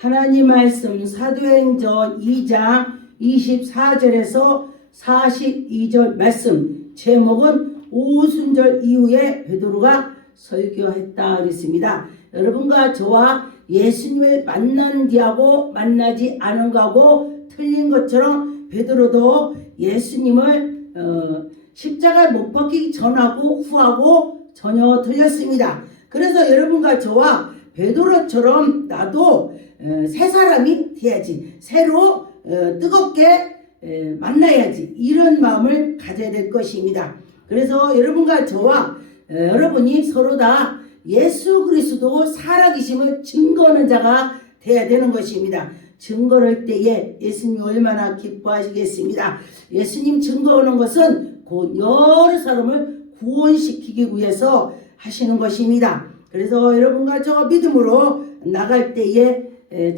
하나님 말씀 사도행전 2장 24절에서 42절 말씀, 제목은 오순절 이후에 베드로가 설교했다 그랬습니다. 여러분과 저와 예수님을 만난 뒤하고 만나지 않은 거하고 틀린 것처럼 베드로도 예수님을 십자가에 못 박히기 전하고 후하고 전혀 틀렸습니다. 그래서 여러분과 저와 베드로처럼 나도 새 사람이 돼야지, 새로 뜨겁게 만나야지, 이런 마음을 가져야 될 것입니다. 그래서 여러분과 저와 여러분이 서로 다 예수 그리스도 살아계심을 증거하는 자가 돼야 되는 것입니다. 증거할 때에 예수님이 얼마나 기뻐하시겠습니다. 예수님 증거하는 것은 곧 여러 사람을 구원시키기 위해서 하시는 것입니다. 그래서 여러분과 저 믿음으로 나갈 때에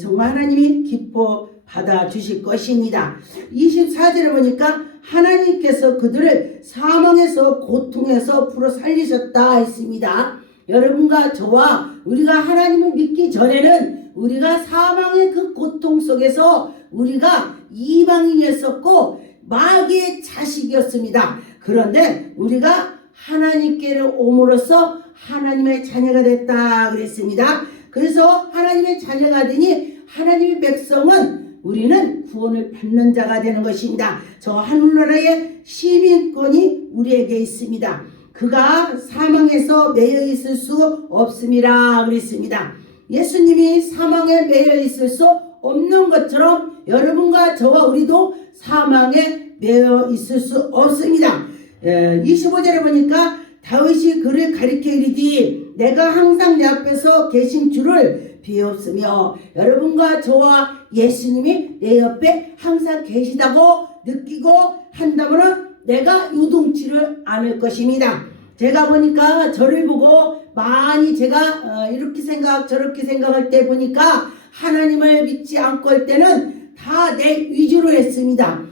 정말 하나님이 기뻐 받아주실 것입니다. 24절에 보니까 하나님께서 그들을 사망에서 고통에서 풀어 살리셨다 했습니다. 여러분과 저와 우리가 하나님을 믿기 전에는 우리가 사망의 그 고통 속에서 우리가 이방인이었었고 마귀의 자식이었습니다. 그런데 우리가 하나님께로 옴으로써 하나님의 자녀가 됐다 그랬습니다. 그래서 하나님의 자녀가 되니 하나님의 백성은 우리는 구원을 받는 자가 되는 것입니다. 저 하늘나라의 시민권이 우리에게 있습니다. 그가 사망에서 매여 있을 수 없음이라 그랬습니다. 예수님이 사망에 매여 있을 수 없는 것처럼 여러분과 저와 우리도 사망에 매여 있을 수 없습니다. 25절에 보니까 다윗이 그를 가리켜 이르되 내가 항상 내 앞에서 계신 줄을 비옵으며, 여러분과 저와 예수님이 내 옆에 항상 계시다고 느끼고 한다면 내가 요동치를 않을 것입니다. 제가 보니까 저를 보고 많이 제가 이렇게 생각 저렇게 생각할 때 보니까 하나님을 믿지 않고 할 때는 다 내 위주로 했습니다.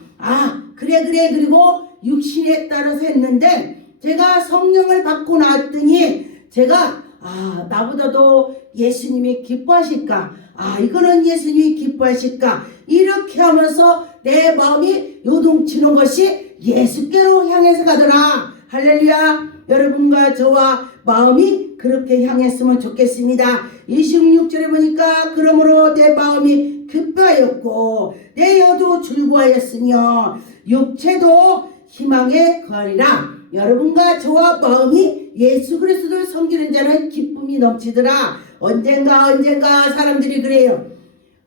그래 그리고 육신에 따라서 했는데, 제가 성령을 받고 나왔더니 제가 나보다도 예수님이 기뻐하실까, 이거는 예수님이 기뻐하실까, 이렇게 하면서 내 마음이 요동치는 것이 예수께로 향해서 가더라. 할렐루야. 여러분과 저와 마음이 그렇게 향했으면 좋겠습니다. 26절에 보니까 그러므로 내 마음이 급하였고 내 혀도 즐거워하였으며 육체도 희망에 거하리라. 여러분과 저와 마음이 예수 그리스도를 섬기는 자는 기쁨이 넘치더라. 언젠가 사람들이 그래요.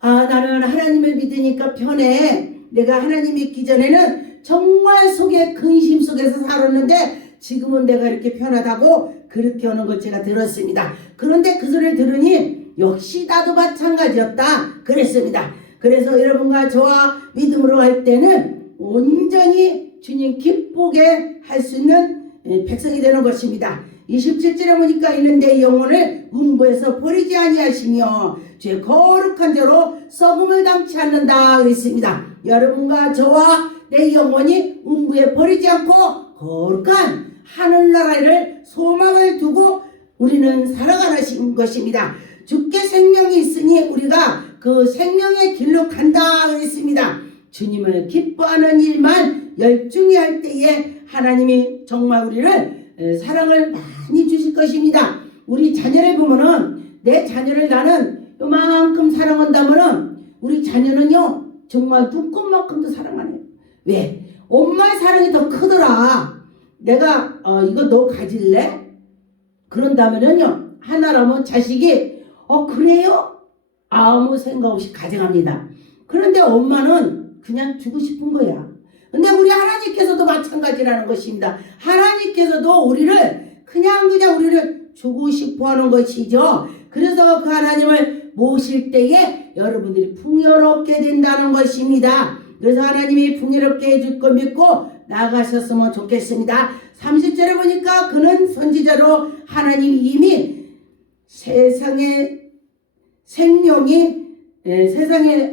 나는 하나님을 믿으니까 편해. 내가 하나님 믿기 전에는 정말 속에 근심 속에서 살았는데 지금은 내가 이렇게 편하다고 그렇게 하는 걸 제가 들었습니다. 그런데 그 소리를 들으니 역시 나도 마찬가지였다 그랬습니다. 그래서 여러분과 저와 믿음으로 할 때는 온전히 주님 기쁘게 할 수 있는 백성이 되는 것입니다. 27절에 보니까 이는 내 영혼을 음부에서 버리지 아니하시며 죄 거룩한 자로 썩음을 당치 않는다 그랬습니다. 여러분과 저와 내 영혼이 음부에 버리지 않고 거룩한 하늘나라를 소망을 두고 우리는 살아가는 것입니다. 주께 생명이 있으니 우리가 그 생명의 길로 간다 그랬습니다. 주님을 기뻐하는 일만 열중히 할 때에 하나님이 정말 우리를 사랑을 많이 주실 것입니다. 우리 자녀를 보면은 내 자녀를 나는 요만큼 사랑한다면은 우리 자녀는요 정말 눈꽃만큼도 사랑 안 해요. 왜? 엄마의 사랑이 더 크더라. 내가 이거 너 가질래? 그런다면은요 하나라면 자식이 그래요? 아무 생각 없이 가져갑니다. 그런데 엄마는 그냥 주고 싶은 거야. 근데 우리 하나님께서도 마찬가지라는 것입니다. 하나님께서도 우리를 그냥 우리를 주고 싶어 하는 것이죠. 그래서 그 하나님을 모실 때에 여러분들이 풍요롭게 된다는 것입니다. 그래서 하나님이 풍요롭게 해줄 거 믿고 나가셨으면 좋겠습니다. 30절에 보니까 그는 선지자로 하나님이 이미 세상에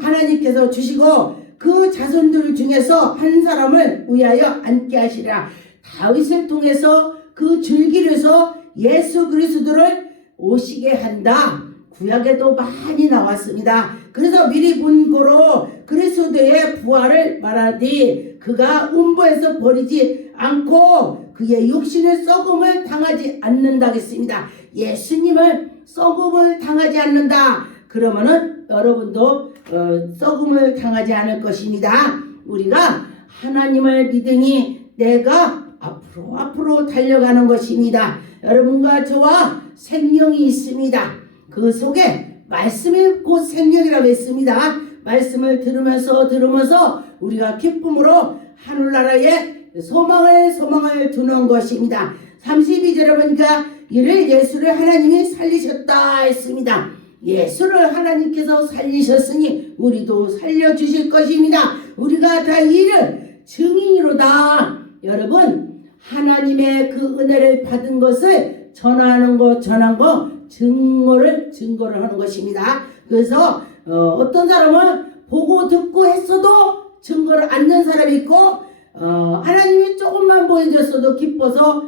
하나님께서 주시고 그 자손들 중에서 한 사람을 위하여 앉게 하시리라. 다윗을 통해서 그 줄기로서 예수 그리스도를 오시게 한다. 구약에도 많이 나왔습니다. 그래서 미리 본 거로 그리스도의 부활을 말하되 그가 음부에서 버리지 않고 그의 육신의 썩음을 당하지 않는다 했습니다. 예수님을 썩음을 당하지 않는다. 그러면은 여러분도 썩음을 당하지 않을 것입니다. 우리가 하나님을 믿으니 내가 앞으로 달려가는 것입니다. 여러분과 저와 생명이 있습니다. 그 속에 말씀이 곧 생명이라고 했습니다. 말씀을 들으면서 우리가 기쁨으로 하늘나라에 소망을 두는 것입니다. 32절에 보니까 이를 예수를 하나님이 살리셨다 했습니다. 예수를 하나님께서 살리셨으니 우리도 살려주실 것입니다. 우리가 다 이를 증인이로다. 여러분, 하나님의 그 은혜를 받은 것을 전한 거 증거를 하는 것입니다. 그래서 어떤 사람은 보고 듣고 했어도 증거를 않는 사람이 있고 하나님이 조금만 보여줬어도 기뻐서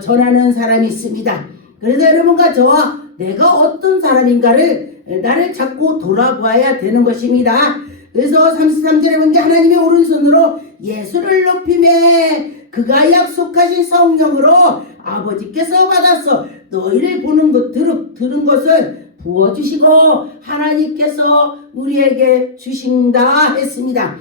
전하는 사람이 있습니다. 그래서 여러분과 저와 내가 어떤 사람인가를 나를 자꾸 돌아봐야 되는 것입니다. 그래서 33절에 보니까 하나님의 오른손으로 예수를 높이매 그가 약속하신 성령으로 아버지께서 받아서 너희를 보는 것 들은 것을 부어주시고 하나님께서 우리에게 주신다 했습니다.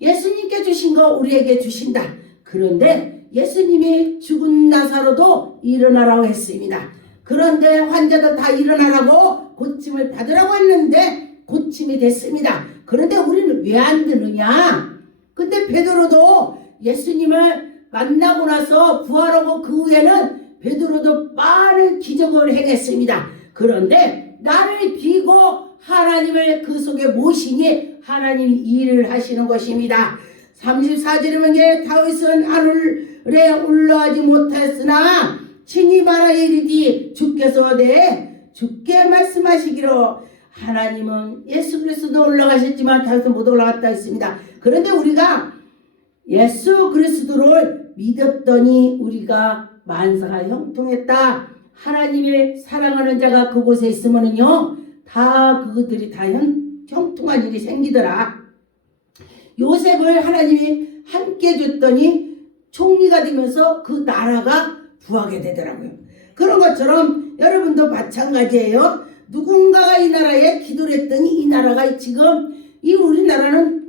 예수님께 주신 거 우리에게 주신다. 그런데 예수님이 죽은 나사로도 일어나라고 했습니다. 그런데 환자들 다 일어나라고 고침을 받으라고 했는데 고침이 됐습니다. 그런데 우리는 왜 안 드느냐? 근데 베드로도 예수님을 만나고 나서 부활하고 그 후에는 베드로도 많은 기적을 행했습니다. 그런데 나를 비고 하나님을 그 속에 모시니 하나님이 일을 하시는 것입니다. 34절에 보면 다윗은 하늘에 올라가지 못했으나 친히 말하여 이르되 주께서 주께 말씀하시기로 하나님은 예수 그리스도 올라가셨지만 다윗은 못 올라갔다 했습니다. 그런데 우리가 예수 그리스도를 믿었더니 우리가 만사가 형통했다. 하나님을 사랑하는 자가 그곳에 있으면은요 다 그들이 다 형통한 일이 생기더라. 요셉을 하나님이 함께 줬더니 총리가 되면서 그 나라가 부하게 되더라고요. 그런 것처럼 여러분도 마찬가지예요. 누군가가 이 나라에 기도를 했더니 이 나라가 지금 이 우리나라는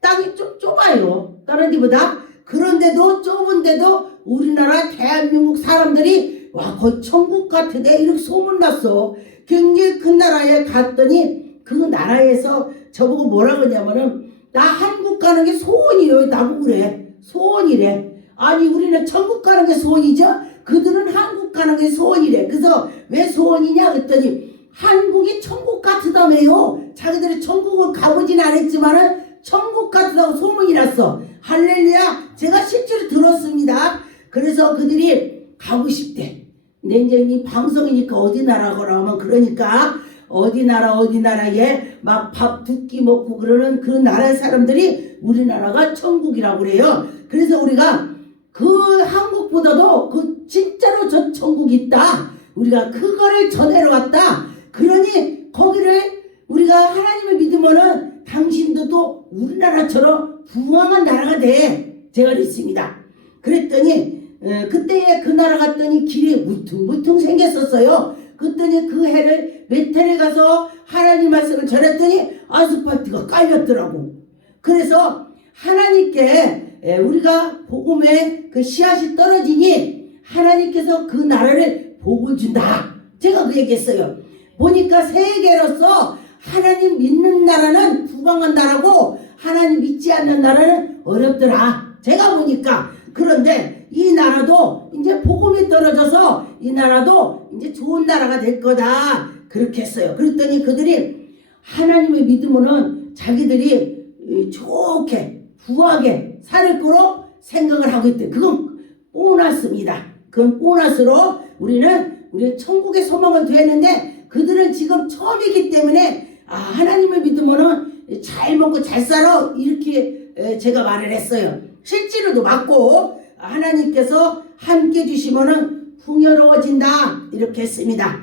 땅이 좀 좁아요. 다른 데보다. 그런데도 좁은데도 우리나라 대한민국 사람들이 와 거의 천국 같으대 이렇게 소문났어. 굉장히 큰 나라에 갔더니 그 나라에서 저보고 뭐라 그러냐면은 나 한국 가는 게 소원이에요. 나보고 그래. 소원이래. 아니 우리는 천국 가는 게 소원이죠. 그들은 한국 가는 게 소원이래. 그래서 왜 소원이냐 그랬더니 한국이 천국 같으다며요. 자기들이 천국을 가보진 않았지만은 천국 같다고 소문이 났어. 할렐루야. 제가 실제로 들었습니다. 그래서 그들이 가고 싶대. 근데 이제 이 방송이니까 어디 나라거라 하면 그러니까 어디 나라에 막 밥 두 끼 먹고 그러는 그 나라 사람들이 우리나라가 천국이라고 그래요. 그래서 우리가 그 한국보다도 그 진짜로 저 천국이 있다. 우리가 그거를 전해러 왔다. 그러니 거기를 우리가 하나님을 믿으면은 당신들도 우리나라처럼 부강한 나라가 돼. 제가 그랬습니다. 그랬더니 그때에 그 나라 갔더니 길이 무퉁무퉁 생겼었어요. 그랬더니 그 해를 몇 해를 가서 하나님 말씀을 전했더니 아스팔트가 깔렸더라고. 그래서 하나님께 우리가 복음의 그 씨앗이 떨어지니 하나님께서 그 나라를 복을 준다. 제가 그 얘기했어요. 보니까 세계로서 하나님 믿는 나라는 부강한 나라고 하나님 믿지 않는 나라는 어렵더라. 제가 보니까. 그런데 이 나라도 이제 복음이 떨어져서 이 나라도 이제 좋은 나라가 될 거다. 그렇게 했어요. 그랬더니 그들이 하나님을 믿으면은 자기들이 좋게 부하게 살 거로 생각을 하고 있대. 그건 보너스입니다. 그건 보너스로 우리 천국의 소망을 되는데 그들은 지금 처음이기 때문에 하나님을 믿으면은 잘 먹고 잘 살아 이렇게 제가 말을 했어요. 실제로도 맞고 하나님께서 함께 주시면은 풍요로워진다 이렇게 했습니다.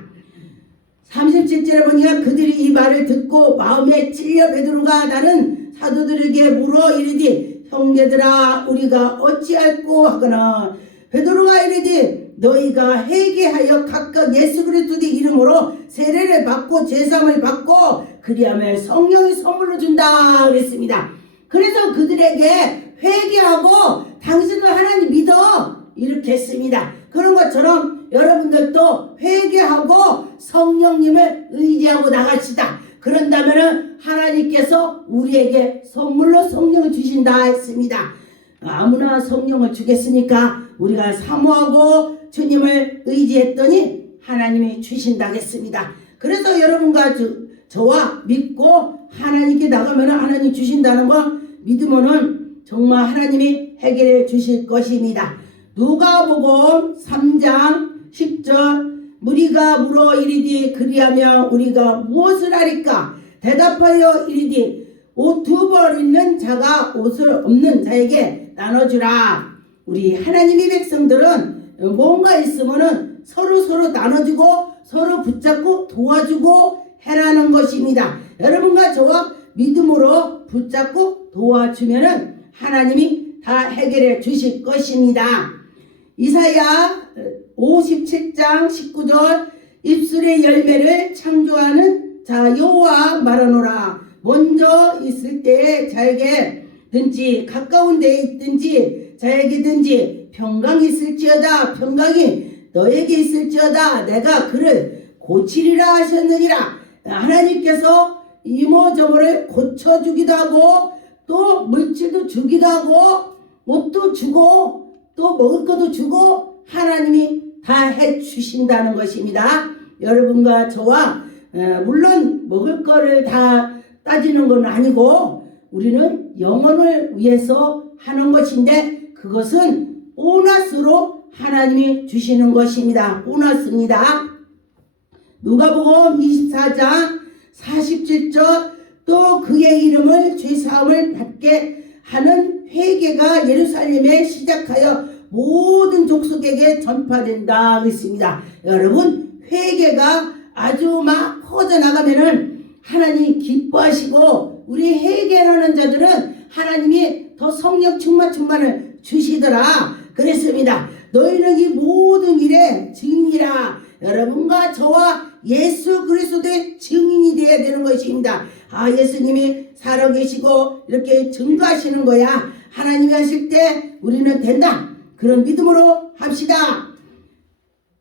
37절에 보니까 그들이 이 말을 듣고 마음에 찔려 베드로가 다른 사도들에게 물어 이르되 형제들아 우리가 어찌할꼬 하거나 베드로가 이르되 너희가 회개하여 각각 예수 그리스도의 이름으로 세례를 받고 제사함을 받고 그리하면 성령의 선물로 준다 그랬습니다. 그래서 그들에게 회개하고 당신도 하나님 믿어 이렇게 했습니다. 그런 것처럼 여러분들도 회개하고 성령님을 의지하고 나가시다. 그런다면 하나님께서 우리에게 선물로 성령을 주신다 했습니다. 아무나 성령을 주겠으니까 우리가 사모하고 주님을 의지했더니 하나님이 주신다 했습니다. 그래서 여러분과 저와 믿고 하나님께 나가면 하나님 주신다는 거 믿으면은 정말 하나님이 해결해 주실 것입니다. 누가복음 3장 10절 무리가 물어 이르되 그리하면 우리가 무엇을 하리까 대답하여 이르되 옷 2벌 있는 자가 옷을 없는 자에게 나눠주라. 우리 하나님의 백성들은 뭔가 있으면은 서로 나눠주고 서로 붙잡고 도와주고 해라는 것입니다. 여러분과 저와 믿음으로 붙잡고 도와주면은 하나님이 다 해결해 주실 것입니다. 이사야 57장 19절 입술의 열매를 창조하는 자 여호와 말하노라. 먼저 있을 때에 자에게 든지 가까운 데에 있든지 자에게든지 평강이 있을지어다 평강이 너에게 있을지어다 내가 그를 고치리라 하셨느니라. 하나님께서 이모저모를 고쳐주기도 하고 또 물질도 주기도 하고 옷도 주고 또 먹을 것도 주고 하나님이 다 해주신다는 것입니다. 여러분과 저와 물론 먹을 거를 다 따지는 건 아니고 우리는 영혼을 위해서 하는 것인데 그것은 보너스로 하나님이 주시는 것입니다. 보너스입니다. 누가복음 24장 47절 또 그의 이름을 죄사함을 받게 하는 회개가 예루살렘에 시작하여 모든 족속에게 전파된다 그랬습니다. 여러분 회개가 아주 막 퍼져나가면은 하나님 기뻐하시고 우리 회개하는 자들은 하나님이 더 성령 충만을 주시더라 그랬습니다. 너희는 이 모든 일의 증인이라. 여러분과 저와 예수 그리스도의 증인이 되어야 되는 것입니다. 예수님이 살아계시고 이렇게 증거하시는 거야. 하나님이 하실 때 우리는 된다. 그런 믿음으로 합시다.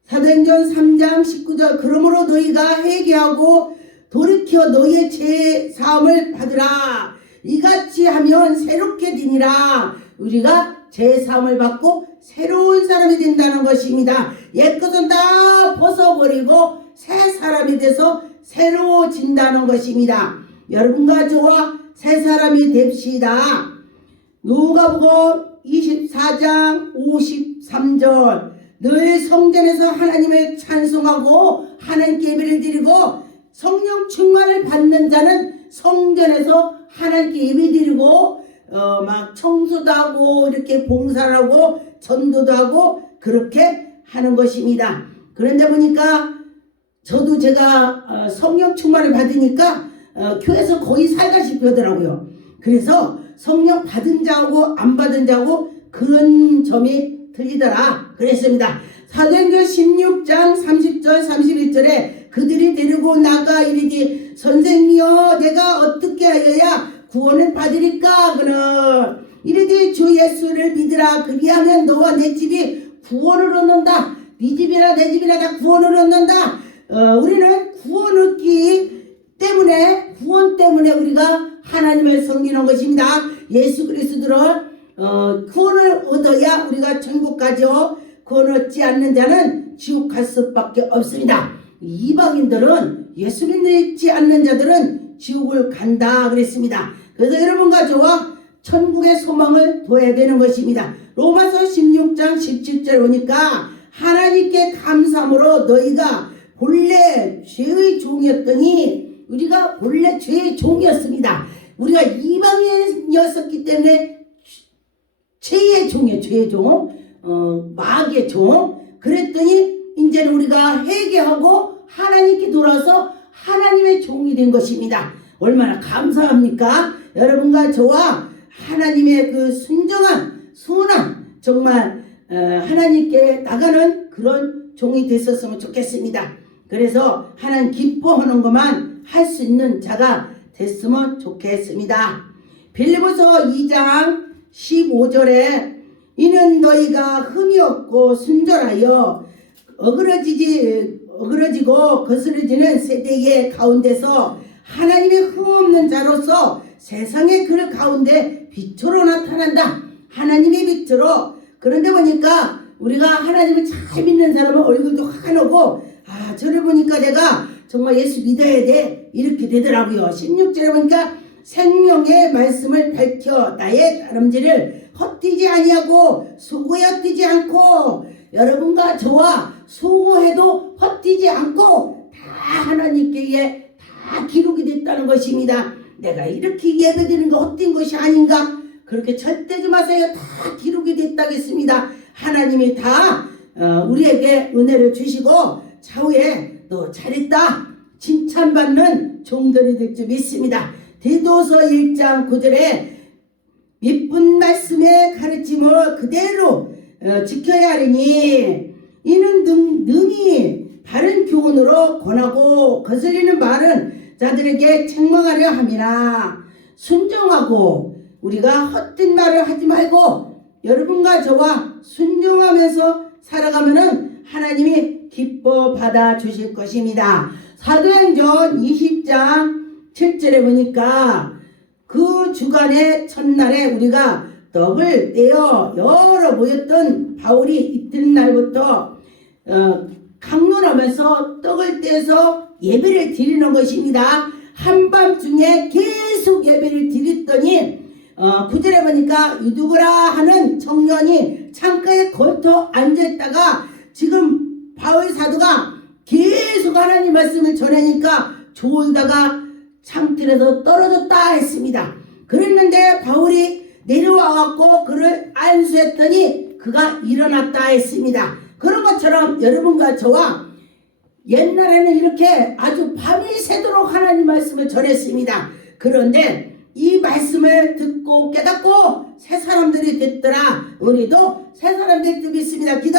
사도행전 3장 19절 그러므로 너희가 회개하고 돌이켜 너희의 죄 사함을 받으라. 이같이 하면 새롭게 되니라. 우리가 죄 사함을 받고 새로운 사람이 된다는 것입니다. 옛것은 다 벗어버리고 새 사람이 돼서 새로워진다는 것입니다. 여러분과 저와 새 사람이 됩시다. 누가복음 24장 53절 늘 성전에서 하나님을 찬송하고 하나님께 예배를 드리고 성령 충만을 받는 자는 성전에서 하나님께 예배드리고 막 청소도 하고 이렇게 봉사를 하고 전도도 하고 그렇게 하는 것입니다. 그런데 보니까 저도 제가 성령 충만을 받으니까 교회에서 거의 살다시피 하더라고요. 그래서 성령 받은 자하고 안 받은 자하고 그런 점이 틀리더라 그랬습니다. 사도행전 16장 30절 31절에 그들이 데리고 나가 이르되 선생님이여 내가 어떻게 하여야 구원을 받으리까 그는 이르되 주 예수를 믿으라 그리하면 너와 내 집이 구원을 얻는다. 네 집이나 내 집이나 다 구원을 얻는다. 우리는 구원 얻기 때문에 구원 때문에 우리가 하나님을 섬기는 것입니다. 예수 그리스도를 구원을 얻어야 우리가 천국 가죠. 구원 얻지 않는 자는 지옥 갈 수밖에 없습니다. 이방인들은 예수 믿지 않는 자들은 지옥을 간다 그랬습니다. 그래서 여러분과 저와 천국의 소망을 둬야 되는 것입니다. 로마서 16장 17절 보니까 하나님께 감사함으로 너희가 본래 죄의 종이었더니 우리가 본래 죄의 종이었습니다. 우리가 이방인이었기 때문에 죄의 종이에요. 죄의 종, 마귀의 종. 그랬더니 이제는 우리가 회개하고 하나님께 돌아서 하나님의 종이 된 것입니다. 얼마나 감사합니까? 여러분과 저와 하나님의 그 순정한 순한 정말 하나님께 나가는 그런 종이 됐었으면 좋겠습니다. 그래서 하나님 기뻐하는 것만 할 수 있는 자가 됐으면 좋겠습니다. 빌립보서 2장 15절에 이는 너희가 흠이 없고 순절하여 어그러지고 거스러지는 세대의 가운데서 하나님의 흠없는 자로서 세상의 그 가운데 빛으로 나타난다. 하나님의 빛으로. 그런데 보니까 우리가 하나님을 잘 믿는 사람은 얼굴도 환하고 저를 보니까 내가 정말 예수 믿어야 돼 이렇게 되더라고요. 16절에 보니까 생명의 말씀을 밝혀 나의 다름질을 헛되지 아니하고 수고에 헛되지 않고 여러분과 저와 수고해도 헛되지 않고 다 하나님께 다 기록이 됐다는 것입니다. 내가 이렇게 예배드리는 거 헛된 것이 아닌가? 그렇게 절대지 마세요. 다 기록이 됐다겠습니다. 하나님이 다 우리에게 은혜를 주시고 차후에 너 잘했다 칭찬받는 종들이 될 줄 믿습니다. 디도서 1장 9절에 미쁜 말씀의 가르침을 그대로 지켜야 하리니 이는 능히 바른 교훈으로 권하고 거스리는 말은 자들에게 책망하려 함이라. 순종하고 우리가 헛된 말을 하지 말고 여러분과 저와 순종하면서 살아가면은 하나님이 기뻐 받아 주실 것입니다. 사도행전 20장 7절에 보니까 그 주간의 첫날에 우리가 떡을 떼어 여러 모였던 바울이 이튿날부터 강론하면서 떡을 떼서 예배를 드리는 것입니다. 한밤중에 계속 예배를 드렸더니 9절에 보니까 유두그라 하는 청년이 창가에 걸터 앉아있다가 지금 바울 사도가 계속 하나님 말씀을 전하니까 졸다가 창틀에서 떨어졌다 했습니다. 그랬는데 바울이 내려와갖고 그를 안수했더니 그가 일어났다 했습니다. 그런 것처럼 여러분과 저와 옛날에는 이렇게 아주 밤이 새도록 하나님 말씀을 전했습니다. 그런데 이 말씀을 듣고 깨닫고 새 사람들이 됐더라. 우리도 새 사람 될 줄 믿습니다. 기도